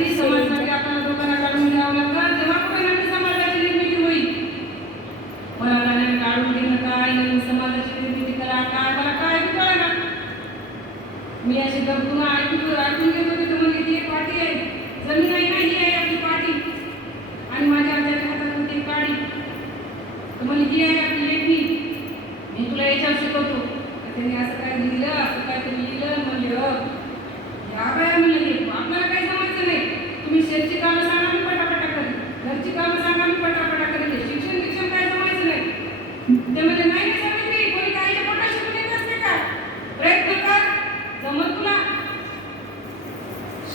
Thank you so much.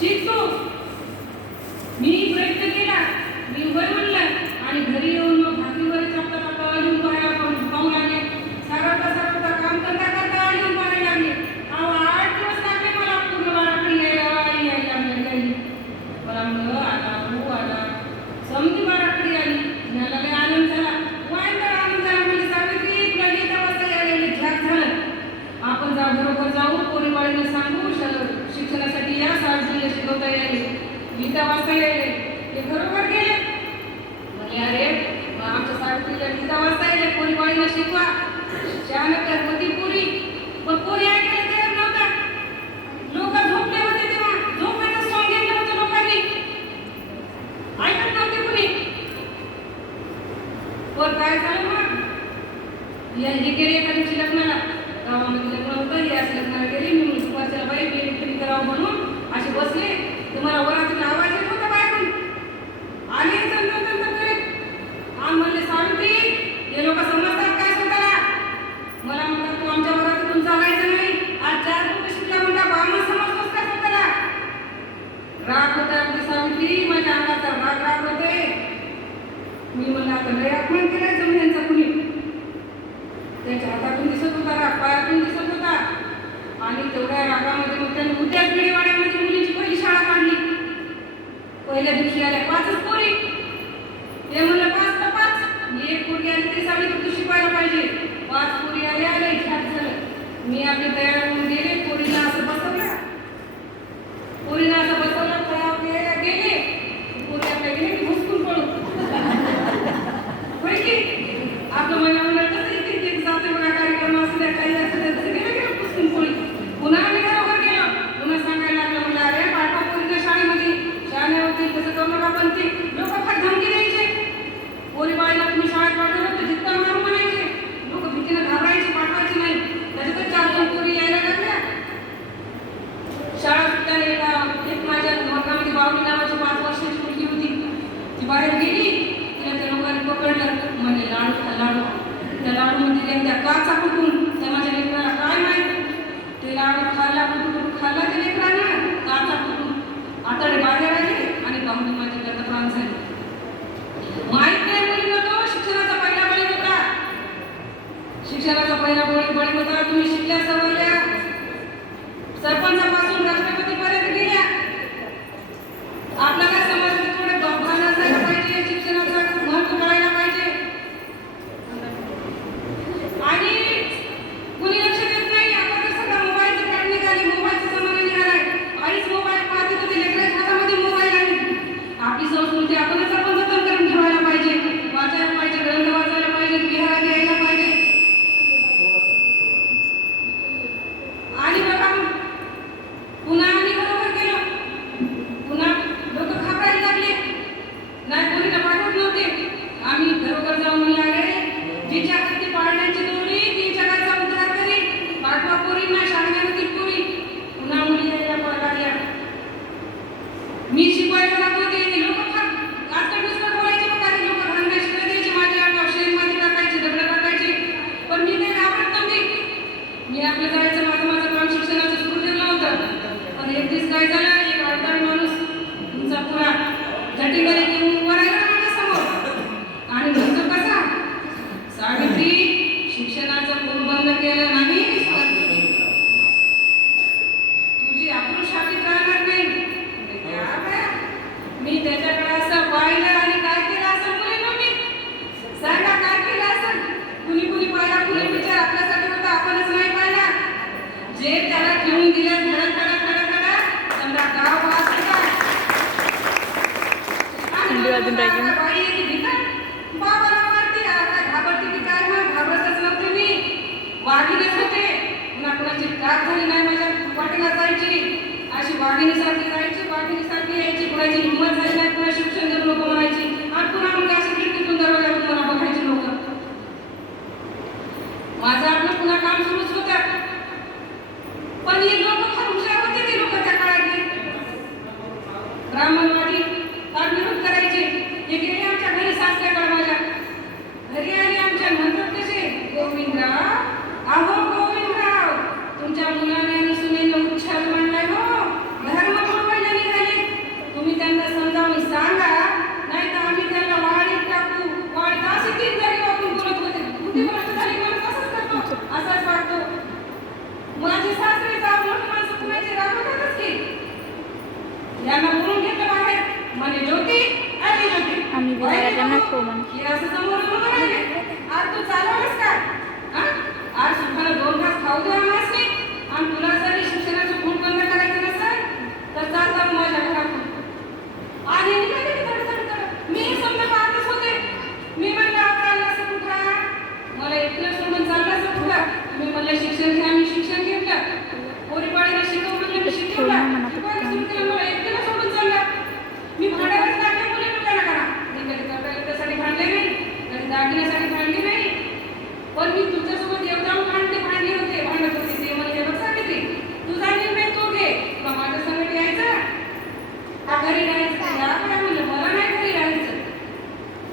शिकतो मी प्रयत्न केला. मी वय म्हणला आणि घरी येऊन lengua up your त्यामध्ये त्या काचा फुटून त्या माझ्या लेकराला काय माहिती? तिला खायला कुठून खायला असं त्यांना मी म्हणलं शिक्षण घ्या मी शिक्षण घेतलं पोरीपाळीला शिकव म्हणलं मी शिकवलं शिकवायला सुरू केलं मला एकट्याला सोडून चाललं मी भांड्यावरच लागले मुली लोकांना करा मी कधी कपड्यासाठी भांडले नाही कधी दागिन्यासाठी भांडली नाही. पण मी तुझ्यासोबत एवढा भांडते भांडले होते. भांडत होते. ते मला हे सांगितले. तुझा निर्णय तो घे. तुला माझ्या संगत यायचा. घरी राहायचं. या काय म्हणलं? मला नाही घरी राहायचं.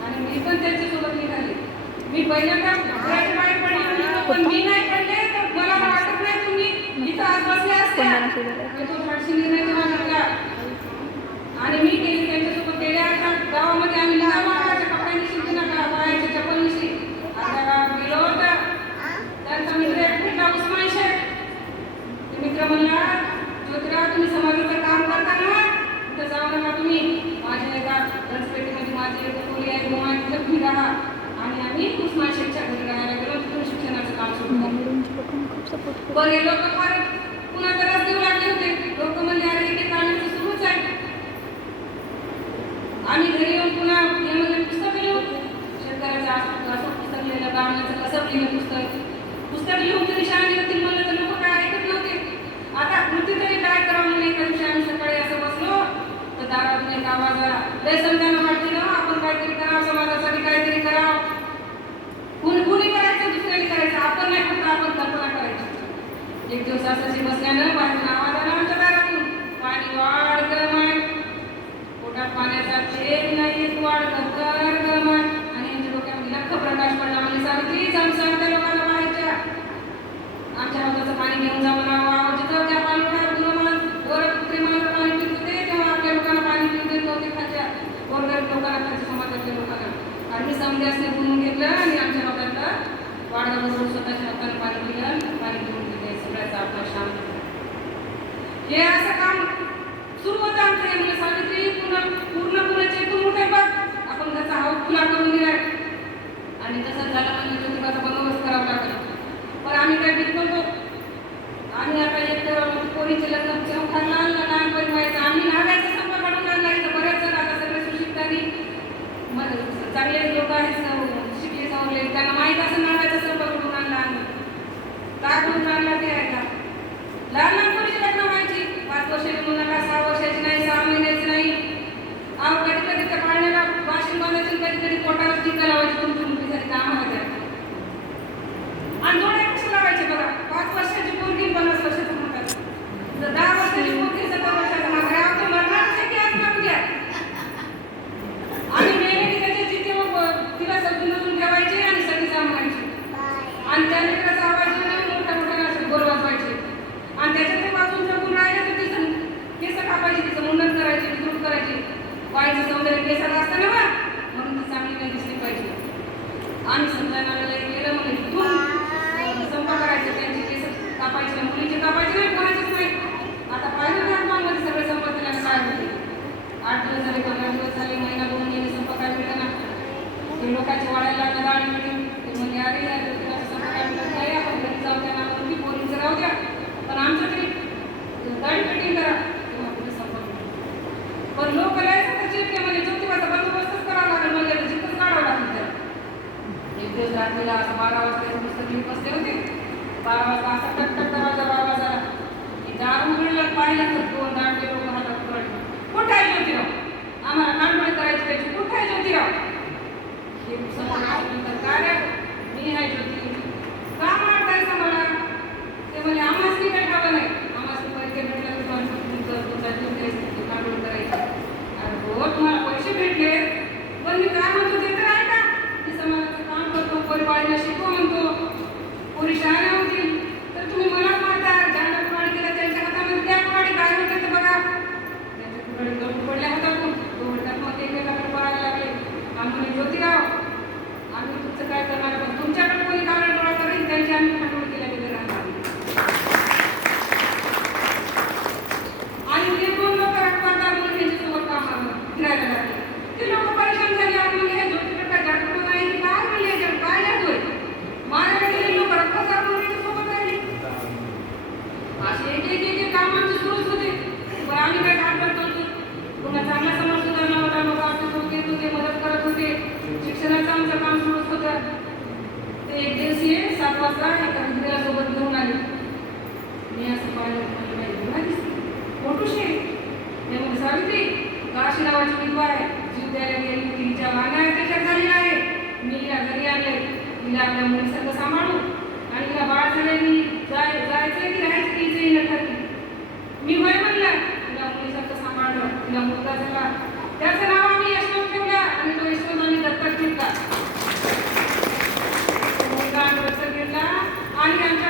आणि मी पण त्यांच्यासोबत निघाले. मी पहिल्यांदा घराच्या बाहेर पडले पण मी नाही पडले. तर मला वाटत नाही तुम्ही इथं आज बसले असते तो धाडसी निर्णय तुम्हाला आणि मी गेली त्यांच्यासोबत गेले आता गावामध्ये आम्ही लहान ते मित्र म्हणला ज्योतिराव तुम्ही समाजाचं काम करता ना तिथं जाऊ नका तुम्ही. माझ्या एका रसपेटीमध्ये माझी एक मुली आहे गुमा तिथं तुम्ही राहा. आणि आम्ही उस्मान शेखच्या घरी राहायला गेलो तिथून शिक्षणाचं काम सुरू केलं. बरे लोक परत पुन्हा त्रास देऊ लागले होते. लोक म्हणले अरे ते काढण्याचं सुरूच आहे. आम्ही घरी येऊन पुन्हा यामध्ये पुस्तक लिहू. शेतकऱ्याचं असं पुस्तक लिहिलं ब्राह्मणाचं कसं लिहिलं पुस्तक? पुस्तक लिहून तरी शाळेत येतील म्हणलं तर लोक काय ऐकत नव्हते आता कृती तरी काय करावं म्हणून एका दिवशी आम्ही सकाळी असं बसलो तर दारातून एक आवाज आला लय समजायला वाटते ना आपण काहीतरी करावं समाजासाठी काहीतरी करावं कुणी कुणी करायचं दुसऱ्याने करायचं. आपण नाही फक्त आपण कल्पना करायची. एक दिवस असाची बसल्यानं बाहेरून आवाज आला आमच्या दारातून. पाणी वाढ गरम आहे पोटात पाण्याचा थेंब नाही एक वाढ कर आहे आणि यांच्या डोक्यामध्ये लख प्रकाश पडला. म्हणजे सांगते जाऊन सांगते लोकांना बाहेरच्या आमच्या हाताचं पाणी घेऊन जाऊन म्हणावं जिथं त्या पाणी गुणमान वर कुत्रे मांजर पाणी पित होते तेव्हा आपल्या लोकांना पाणी पिऊ देत नव्हते खालच्या गोरगरीब लोकांना खालच्या समाजातल्या लोकांना पाणी जास्त समजासने घेतलं आणि आमच्या हातातलं बसून स्वतःच्या हाताने पाणी दिलं पाणी पिऊन दिले सगळ्याचा आपला शांत हे असं काम सुरू होतं आमचं. म्हणजे सावित्री पूर्ण पूर्ण पुण्याचे चेतून मोठे बघ. आपण त्याचा हाव खुला करून दिलाय. आणि तसं झालं म्हणजे ज्योतिबाचा बंदोबस्त करावा लागला. पण आम्ही काय भीत आम्ही आता एक तर पोरीचे लग्न चौखार लहान लहानपणी व्हायचं आम्ही नागायचा संप काढून आणला इथं बऱ्याच जण आता सगळे सुशिक्षितांनी मग चांगले लोक आहेत सव- शिकले सवरले त्यांना माहीत असं नागायचा संप काढून आणला आम्ही का करून आणला ते आहे का लहान लहान पोरीची लग्न व्हायची. पाच वर्षाची मुलाला सहा वर्षाची नाही सहा महिन्याची नाही. अहो कधी कधी त्या पाळण्याला वाशिंग बांधायची कधी कधी पोटाला टीका लावायची तुमची फोटो शेरी नेमक सावित्री काशी नावाची विधवा आहे गेली तिच्या वाहन अत्याचार झालेला आहे मी हिला घरी आणले हिला आपल्या मुलीसंग सांभाळू आणि हिला बाळ मी जाय जायचं की राहायचं तिचं हिला मी होय म्हणला तिला मुलीसंग सांभाळलं तिला मुलगा त्याचं नाव आम्ही यशवंत ठेवला आणि तो यशवंत दत्तक घेतला मुलगा आणि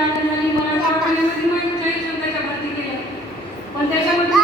विचारणा झाली केलं पण त्याच्यामध्ये